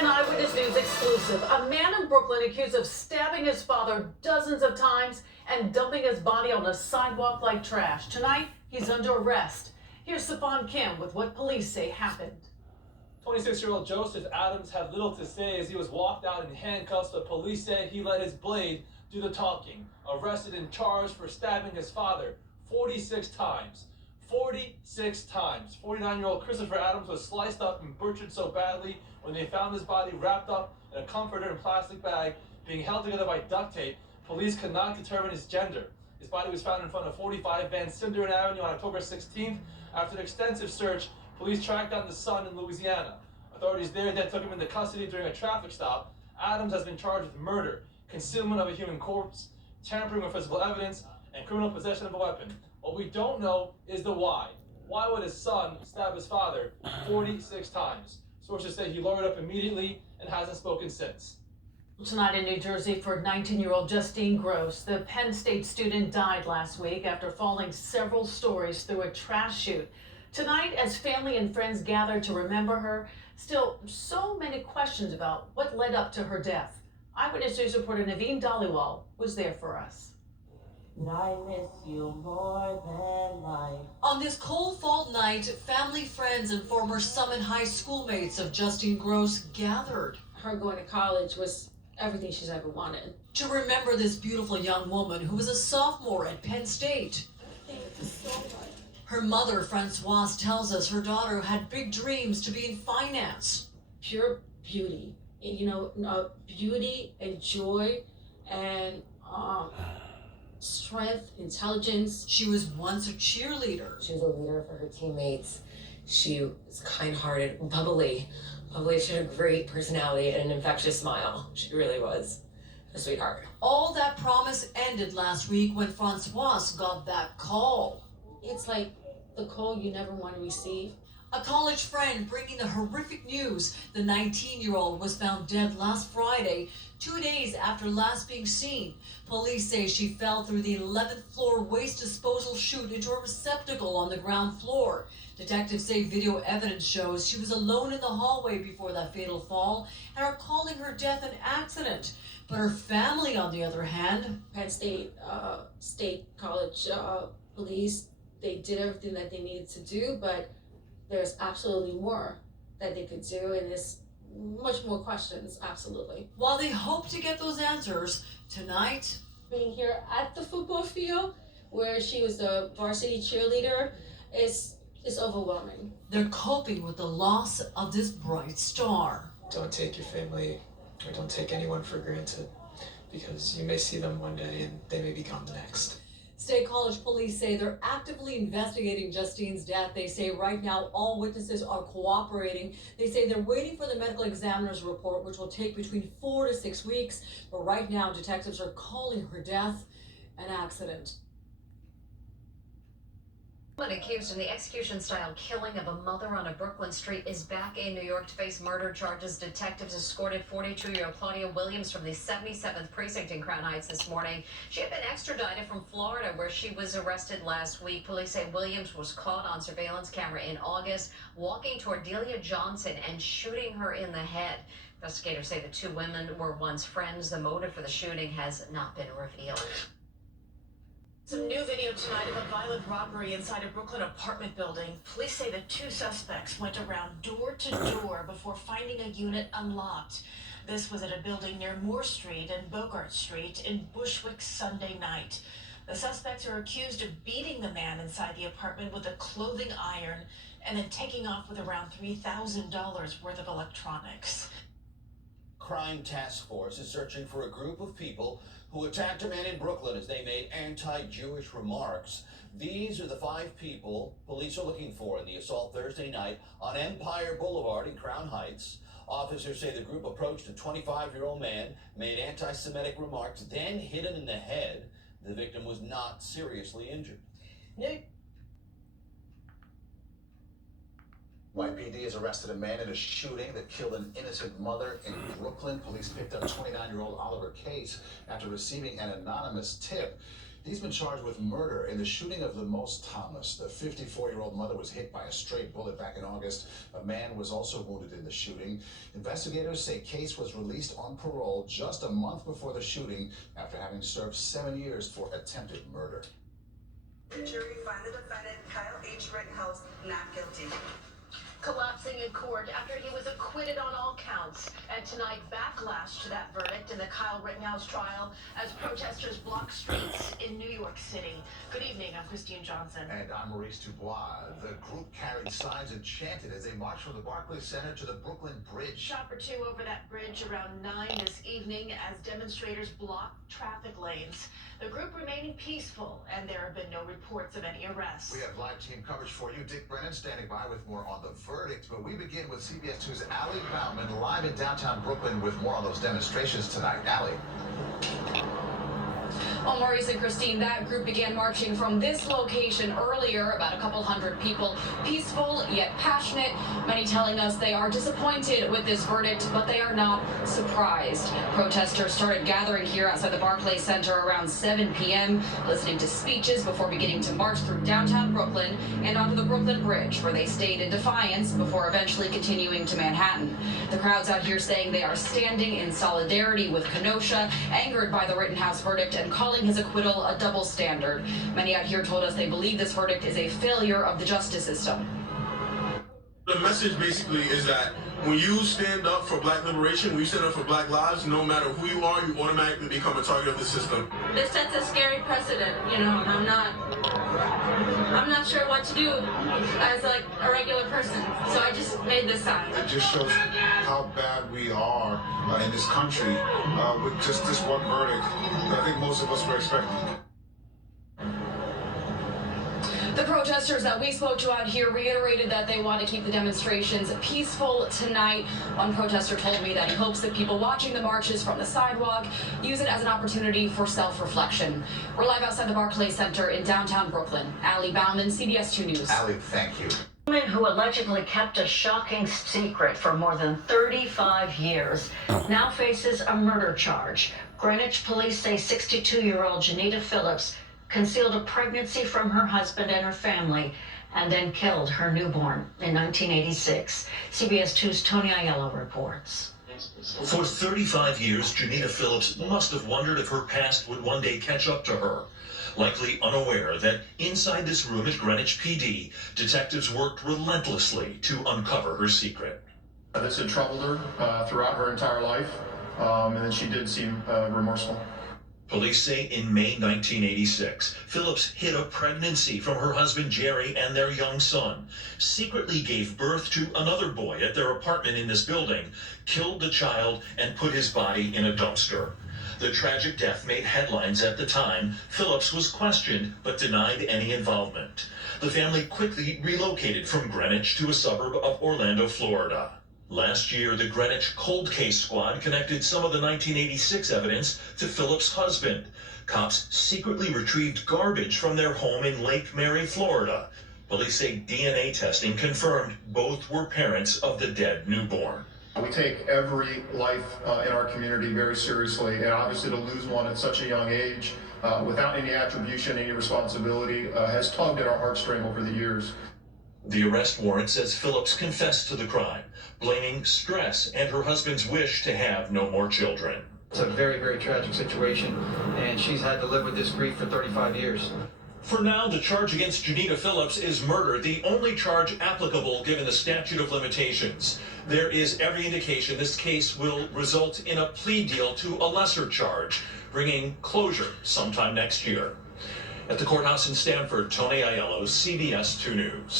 An Eyewitness News exclusive. A man in Brooklyn accused of stabbing his father dozens of times and dumping his body on a sidewalk like trash. Tonight, he's under arrest. Here's Stephon Kim with what police say happened. 26-year-old Joseph Adams had little to say as he was walked out in handcuffs, but police said he let his blade do the talking. Arrested and charged for stabbing his father 46 times. 46 times. 49-year-old Christopher Adams was sliced up and butchered so badly when they found his body wrapped up in a comforter and plastic bag, being held together by duct tape. Police could not determine his gender. His body was found in front of 45 Van Sinderen Avenue on October 16th. After an extensive search, police tracked down the son in Louisiana. Authorities there then took him into custody during a traffic stop. Adams has been charged with murder, concealment of a human corpse, tampering with physical evidence, and criminal possession of a weapon. What we don't know is the why. Why would his son stab his father 46 times? Sources say he lawyered up immediately and hasn't spoken since. Tonight in New Jersey for 19-year-old Justine Gross. The Penn State student died last week after falling several stories through a trash chute. Tonight, as family and friends gather to remember her, still so many questions about what led up to her death. Eyewitness News reporter Naveen Dhaliwal was there for us. I miss you more than life. On this cold fall night, family, friends, and former Summit High schoolmates of Justine Gross gathered. Her going to college was everything she's ever wanted. To remember this beautiful young woman who was a sophomore at Penn State. Thank you so much. Her mother, Francoise, tells us her daughter had big dreams to be in finance. Pure beauty, beauty and joy and strength, intelligence. She was once a cheerleader. She was a leader for her teammates. She was kind-hearted, bubbly. She had a great personality and an infectious smile. She really was a sweetheart. All that promise ended last week when Francoise got that call. It's like the call you never want to receive. A college friend bringing the horrific news. The 19-year-old was found dead last Friday, 2 days after last being seen. Police say she fell through the 11th floor waste disposal chute into a receptacle on the ground floor. Detectives say video evidence shows she was alone in the hallway before that fatal fall and are calling her death an accident. But her family, on the other hand, Penn State State College police, they did everything that they needed to do, but there's absolutely more that they could do, and there's much more questions, absolutely. While they hope to get those answers, tonight, being here at the football field, where she was the varsity cheerleader, is overwhelming. They're coping with the loss of this bright star. Don't take your family, or don't take anyone for granted, because you may see them one day and they may be gone the next. State College police say they're actively investigating Justine's death. They say right now all witnesses are cooperating. They say they're waiting for the medical examiner's report, which will take between 4 to 6 weeks. But right now, detectives are calling her death an accident. Accused in the execution-style killing of a mother on a Brooklyn street is back in New York to face murder charges. Detectives escorted 42-year-old Claudia Williams from the 77th precinct in Crown Heights this morning. She had been extradited from Florida, where she was arrested last week. Police say Williams was caught on surveillance camera in August, walking toward Delia Johnson and shooting her in the head. Investigators say the two women were once friends. The motive for the shooting has not been revealed. Some new video tonight of a violent robbery inside a Brooklyn apartment building. Police say the two suspects went around door to door before finding a unit unlocked. This was at a building near Moore Street and Bogart Street in Bushwick Sunday night. The suspects are accused of beating the man inside the apartment with a clothing iron and then taking off with around $3,000 worth of electronics. Crime Task Force is searching for a group of people who attacked a man in Brooklyn as they made anti-Jewish remarks. These are the 5 people police are looking for in the assault Thursday night on Empire Boulevard in Crown Heights. Officers say the group approached a 25-year-old man, made anti-Semitic remarks, then hit him in the head. The victim was not seriously injured. NYPD has arrested a man in a shooting that killed an innocent mother in Brooklyn. Police picked up 29-year-old Oliver Case after receiving an anonymous tip. He's been charged with murder in the shooting of Lemose Thomas. The 54-year-old mother was hit by a stray bullet back in August. A man was also wounded in the shooting. Investigators say Case was released on parole just a month before the shooting after having served 7 years for attempted murder. The jury found the defendant, Kyle H. Rittenhouse, not guilty. Collapsing in court after he was acquitted on all counts. And tonight, backlash to that verdict in the Kyle Rittenhouse trial as protesters block streets in New York City. Good evening, I'm Christine Johnson. And I'm Maurice Dubois. The group carried signs and chanted as they marched from the Barclays Center to the Brooklyn Bridge. Shot or two over that bridge around 9 this evening as demonstrators blocked traffic lanes. The group remaining peaceful, and there have been no reports of any arrests. We have live team coverage for you. Dick Brennan standing by with more on the verdict. But we begin with CBS 2's Allie Bauman live in downtown Brooklyn with more on those demonstrations tonight. Allie. Well, Maurice and Christine, that group began marching from this location earlier, about a couple hundred people, peaceful yet passionate, many telling us they are disappointed with this verdict, but they are not surprised. Protesters started gathering here outside the Barclays Center around 7 p.m., listening to speeches before beginning to march through downtown Brooklyn and onto the Brooklyn Bridge, where they stayed in defiance before eventually continuing to Manhattan. The crowds out here saying they are standing in solidarity with Kenosha, angered by the Rittenhouse verdict and calling his acquittal a double standard. Many out here told us they believe this verdict is a failure of the justice system. The message basically is that when you stand up for black liberation, when you stand up for black lives, no matter who you are, you automatically become a target of the system. This sets a scary precedent, you know, I'm not sure what to do as like a regular person, so I just made this sign. It just shows how bad we are in this country with just this one verdict that I think most of us were expecting. The protesters that we spoke to out here reiterated that they want to keep the demonstrations peaceful tonight. One protester told me that he hopes that people watching the marches from the sidewalk use it as an opportunity for self-reflection. We're live outside the Barclays Center in downtown Brooklyn. Allie Bauman, CBS 2 News. Allie, thank you. A woman who allegedly kept a shocking secret for more than 35 years now faces a murder charge. Greenwich police say 62-year-old Janita Phillips concealed a pregnancy from her husband and her family, and then killed her newborn in 1986. CBS 2's Tony Aiello reports. For 35 years, Janita Phillips must have wondered if her past would one day catch up to her. Likely unaware that inside this room at Greenwich PD, detectives worked relentlessly to uncover her secret. This had troubled her throughout her entire life, and then she did seem remorseful. Police say in May 1986, Phillips hid a pregnancy from her husband Jerry and their young son, secretly gave birth to another boy at their apartment in this building, killed the child, and put his body in a dumpster. The tragic death made headlines at the time. Phillips was questioned but denied any involvement. The family quickly relocated from Greenwich to a suburb of Orlando, Florida. Last year, the Greenwich Cold Case Squad connected some of the 1986 evidence to Phillips' husband. Cops secretly retrieved garbage from their home in Lake Mary, Florida. Police say DNA testing confirmed both were parents of the dead newborn. We take every life in our community very seriously, and obviously to lose one at such a young age without any attribution, any responsibility, has tugged at our heartstring over the years. The arrest warrant says Phillips confessed to the crime, blaming stress and her husband's wish to have no more children. It's a very, very tragic situation, and she's had to live with this grief for 35 years. For now, the charge against Janita Phillips is murder, the only charge applicable given the statute of limitations. There is every indication this case will result in a plea deal to a lesser charge, bringing closure sometime next year. At the courthouse in Stamford, Tony Aiello, CBS 2 News.